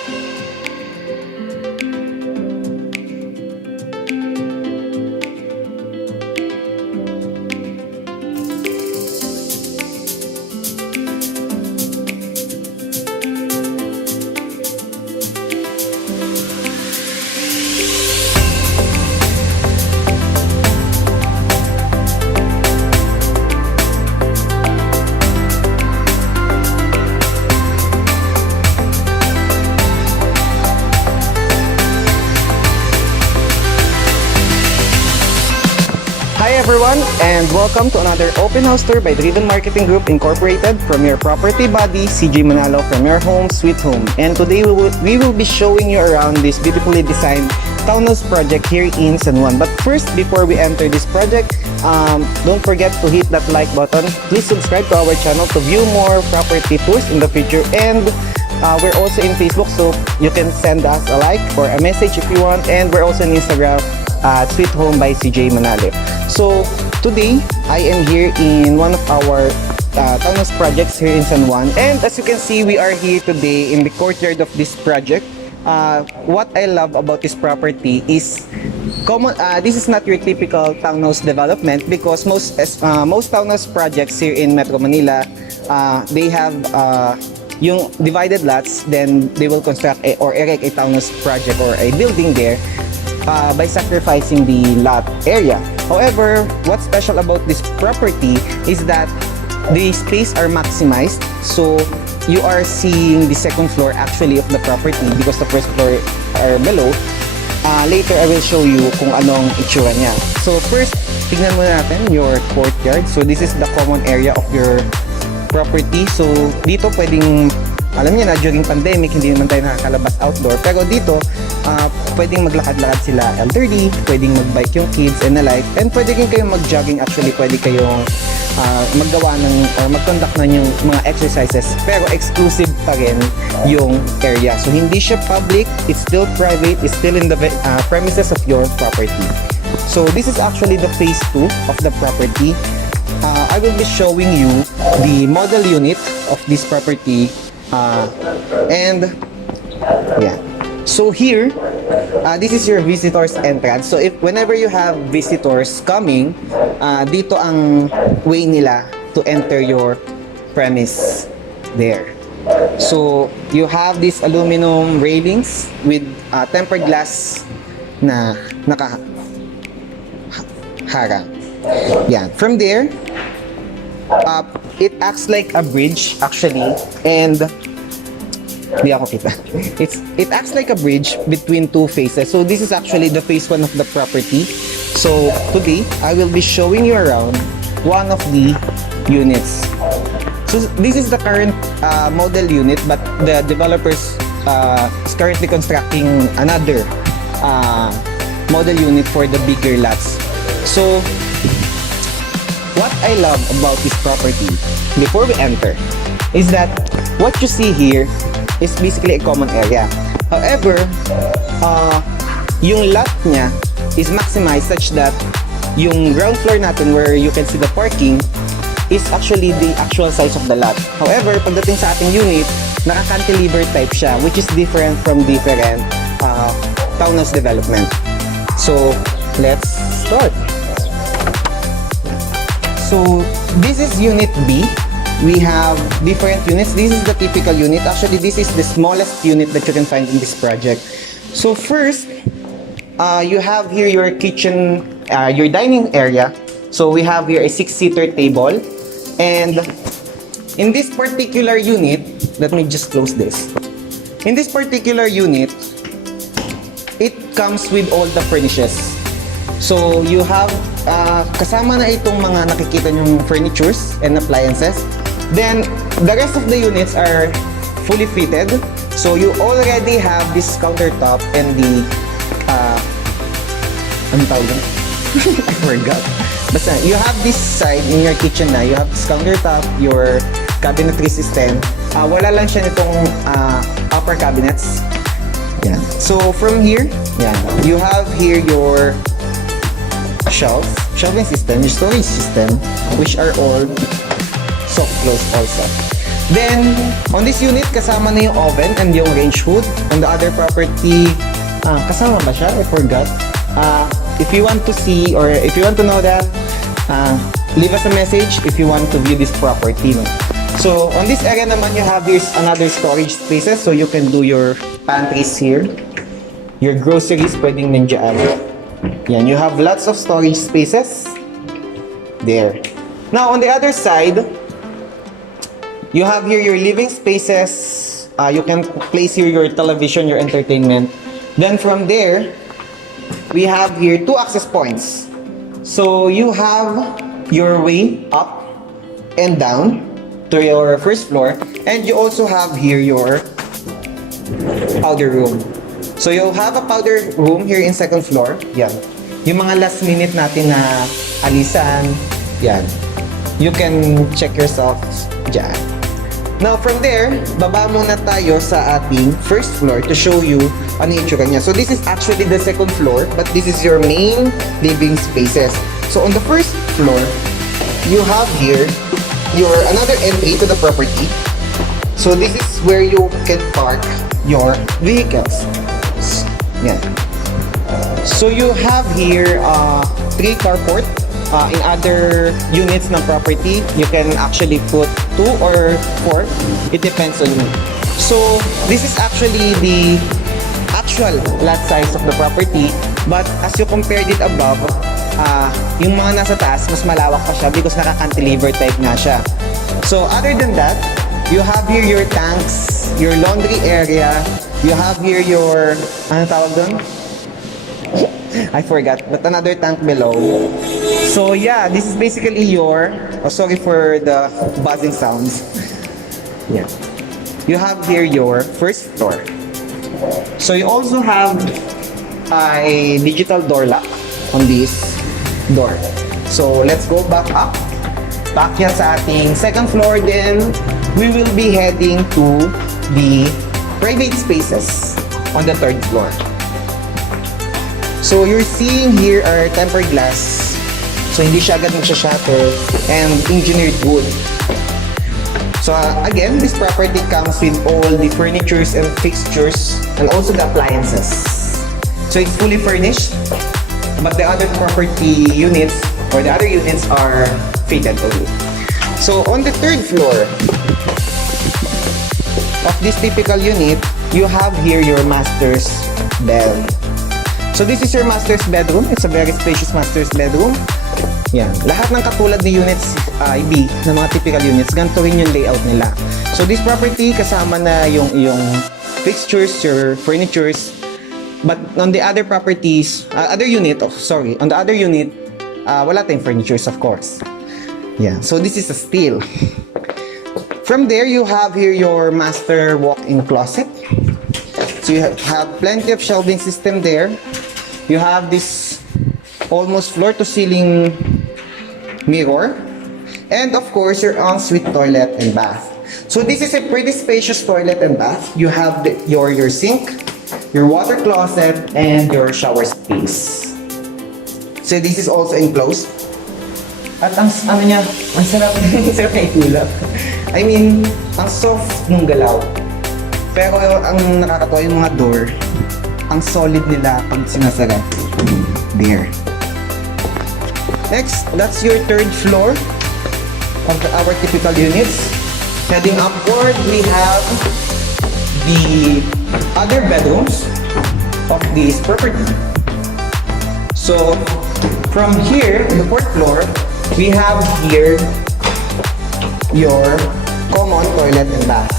Hi everyone, and welcome to another open house tour by Driven Marketing Group Incorporated from your property buddy, CJ Manalo, from your home sweet home. And today we will be showing you around this beautifully designed townhouse project here in San Juan. But first, before we enter this project, don't forget to hit that like button. Please subscribe to our channel to view more property tours in the future. And we're also in Facebook, so you can send us a like or a message if you want. And we're also on Instagram, Sweet Home by CJ Manalo. So today I am here in one of our townhouse projects here in San Juan, and as you can see, we are here today in the courtyard of this project. What I love about this property is this is not your typical townhouse development, because most townhouse projects here in Metro Manila, they have yung divided lots, then they will construct or erect a townhouse project or a building there by sacrificing the lot area. However, what's special about this property is that the space are maximized, so you are seeing the second floor actually of the property because the first floor are below. Later I will show you kung anong itsura niya. So first, tignan muna natin your courtyard. So this is the common area of your property. So dito pwedeng, alam niyo na, during pandemic hindi naman tayo nakakalabas outdoor, pero dito pwedeng maglakad-lakad sila elderly, pwedeng magbike yung kids and the like, and pwede rin kayong mag-jogging. Actually pwede kayong maggawa ng or mag-conduct ng yung mga exercises, pero exclusive pa rin yung area. So hindi siya public, it's still private, it's still in the premises of your property. So this is actually the phase 2 of the property. I will be showing you the model unit of this property. And yeah, so here this is your visitors entrance. So if whenever you have visitors coming, dito ang way nila to enter your premise there. So you have these aluminum railings with tempered glass na nakaharang. Yan. From there, it acts like a bridge actually, and di ako kita. It acts like a bridge between two phases. So this is actually the phase 1 of the property. So today I will be showing you around one of the units. So this is the current model unit, but the developers is currently constructing another model unit for the bigger lots. So what I love about this property, before we enter, is that what you see here is basically a common area. However, yung lot niya is maximized such that yung ground floor natin, where you can see the parking, is actually the actual size of the lot. However, pagdating sa ating unit, naka-cantilever type siya, which is different from different townhouse development. So let's start. So this is unit B. We have different units. This is the typical unit. Actually, this is the smallest unit that you can find in this project. So first, you have here your kitchen, your dining area. So we have here a 6-seater table. And in this particular unit, let me just close this. In this particular unit, it comes with all the furnishes. So you have, kasama na itong mga nakikita nyong furnitures and appliances. Then, the rest of the units are fully fitted. So, you already have this countertop and the, ano tawag? I forgot. Basta, you have this side in your kitchen na. You have this countertop, your cabinetry system. Wala lang siya nitong upper cabinets. Yan. So, from here, yan. You have here your shelving system, your storage system, which are all soft close also. Then, on this unit, kasama na yung oven and yung range hood. On the other property, kasama ba siya? I forgot. If you want to see or if you want to know that, leave us a message if you want to view this property. No? So, on this area naman, you have this another storage spaces. So, you can do your pantries here. Your groceries, pwedeng nandiyan. Yan, you have lots of storage spaces. There. Now, on the other side, you have here your living spaces. You can place here your television, your entertainment. Then from there, we have here 2 access points. So you have your way up and down to your first floor. And you also have here your powder room. So you have a powder room here in second floor. Yan. Yung mga last minute natin na alisan. Yan. You can check yourself dyan. Now, from there, baba muna tayo sa ating first floor to show you ano yung itsura niya. So, this is actually the second floor, but this is your main living spaces. So, on the first floor, you have here your another entry to the property. So, this is where you can park your vehicles. Yan. So, you have here 3 carport. In other units ng property, you can actually put 2 or 4. It depends on you. So, this is actually the actual lot size of the property. But as you compared it above, yung mga nasa taas, mas malawak pa siya because naka-cantilever type nga siya. So, other than that, you have here your tanks, your laundry area, you have here your, ano tawag doon? I forgot, but another tank below. So yeah, this is basically your, sorry for the buzzing sounds. Yeah. You have here your first floor. So you also have a digital door lock on this door. So let's go back up. Back yan sa ating second floor. Then we will be heading to the private spaces on the third floor. So you're seeing here are tempered glass. So hindi siya agad magsha-shatter and engineered wood. So again, this property comes with all the furnitures and fixtures and also the appliances. So it's fully furnished, but the other property units or the other units are fitted only. So on the third floor of this typical unit, you have here your master's bed. So this is your master's bedroom. It's a very spacious master's bedroom. Yan. Lahat ng katulad ni units B, ng mga typical units, ganito rin yung layout nila. So this property, kasama na yung fixtures, your furnitures. But on the other properties, on the other unit, wala tayong furnitures, of course. Yeah. So this is a steel. From there, you have here your master walk-in closet. So you have plenty of shelving system there. You have this almost floor-to-ceiling mirror, and of course your ensuite toilet and bath. So this is a pretty spacious toilet and bath. You have your sink, your water closet, and your shower space. So this is also enclosed. At ang ano niya, ang sarap na itulak. I mean, ang soft nung galaw. Pero ang nakakatawa yung mga door, ang solid nila pag sinasara. There. Next, that's your third floor of our typical units. Heading upward, we have the other bedrooms of this property. So, from here, the fourth floor, we have here your common toilet and bath.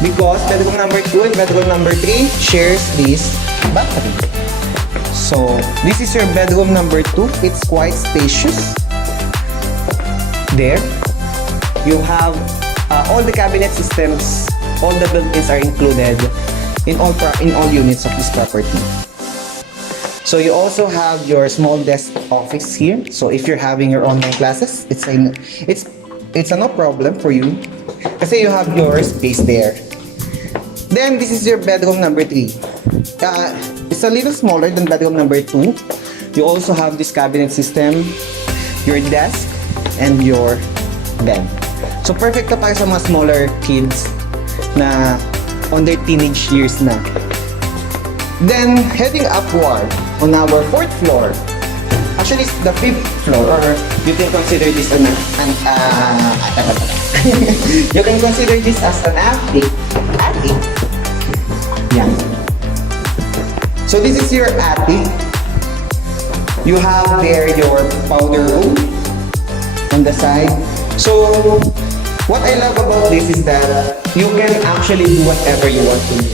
Because bedroom number 2 and bedroom number 3 shares this bathroom. So, this is your bedroom number 2. It's quite spacious. There. You have all the cabinet systems, all the built-ins are included in all units of this property. So, you also have your small desk office here. So, if you're having your online classes, it's a no problem for you kasi you have your space there. Then, this is your bedroom number 3. It's a little smaller than bedroom number 2. You also have this cabinet system, your desk, and your bed. So perfect to para sa mga smaller kids na on their teenage years na. Then, heading upward on our 4th floor, actually it's the 5th floor, or you can consider this you can consider this as an attic. Yan. So this is your attic. You have there your powder room on the side. So what I love about this is that you can actually do whatever you want to do.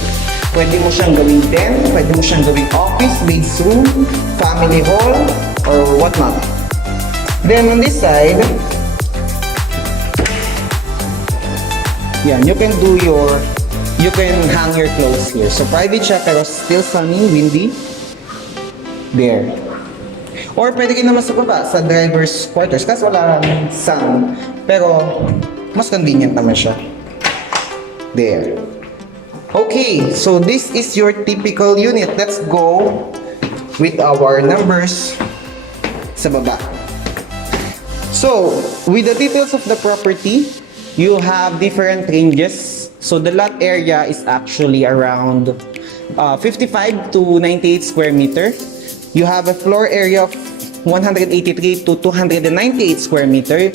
Pwede mo siyang gawing den, pwede mo siyang gawing office, maid's room, family hall, or whatnot. Then on this side, yan, you can hang your clothes here. So private siya pero still sunny, windy. There. Or pwede kayo naman sa baba, sa driver's quarters, kasi wala sun. Pero mas convenient naman siya. There. Okay, so this is your typical unit. Let's go with our numbers sa baba. So, with the details of the property, you have different ranges. So, the lot area is actually around 55 to 98 square meter. You have a floor area of 183 to 298 square meter.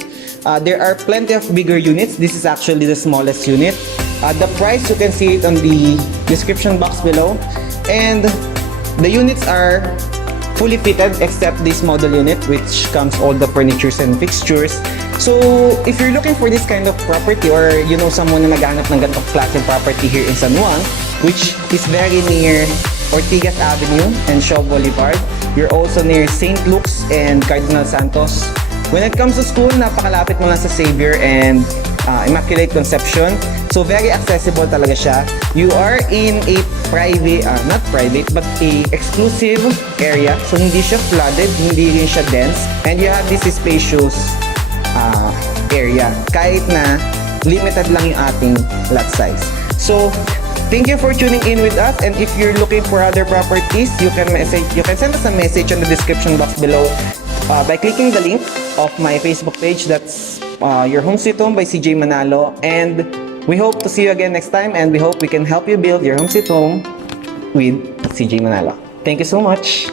There are plenty of bigger units. This is actually the smallest unit. The price, you can see it on the description box below. And the units are fully fitted except this model unit, which comes all the furnitures and fixtures. So, if you're looking for this kind of property, or you know someone na naghahanap ng ganitong klase property here in San Juan, which is very near Ortigas Avenue and Shaw Boulevard. You're also near St. Luke's and Cardinal Santos. When it comes to school, napakalapit mo lang sa Xavier and Immaculate Conception. So, very accessible talaga siya. You are in a private, not private, but a exclusive area. So, hindi siya flooded, hindi rin siya dense. And you have this spacious area. Kahit na limited lang yung ating lot size. So, thank you for tuning in with us. And if you're looking for other properties, you can send us a message on the description box below by clicking the link of my Facebook page. That's Your Home Sweet Home by CJ Manalo. And we hope to see you again next time, and we hope we can help you build your home sweet home with CJ Manalo. Thank you so much.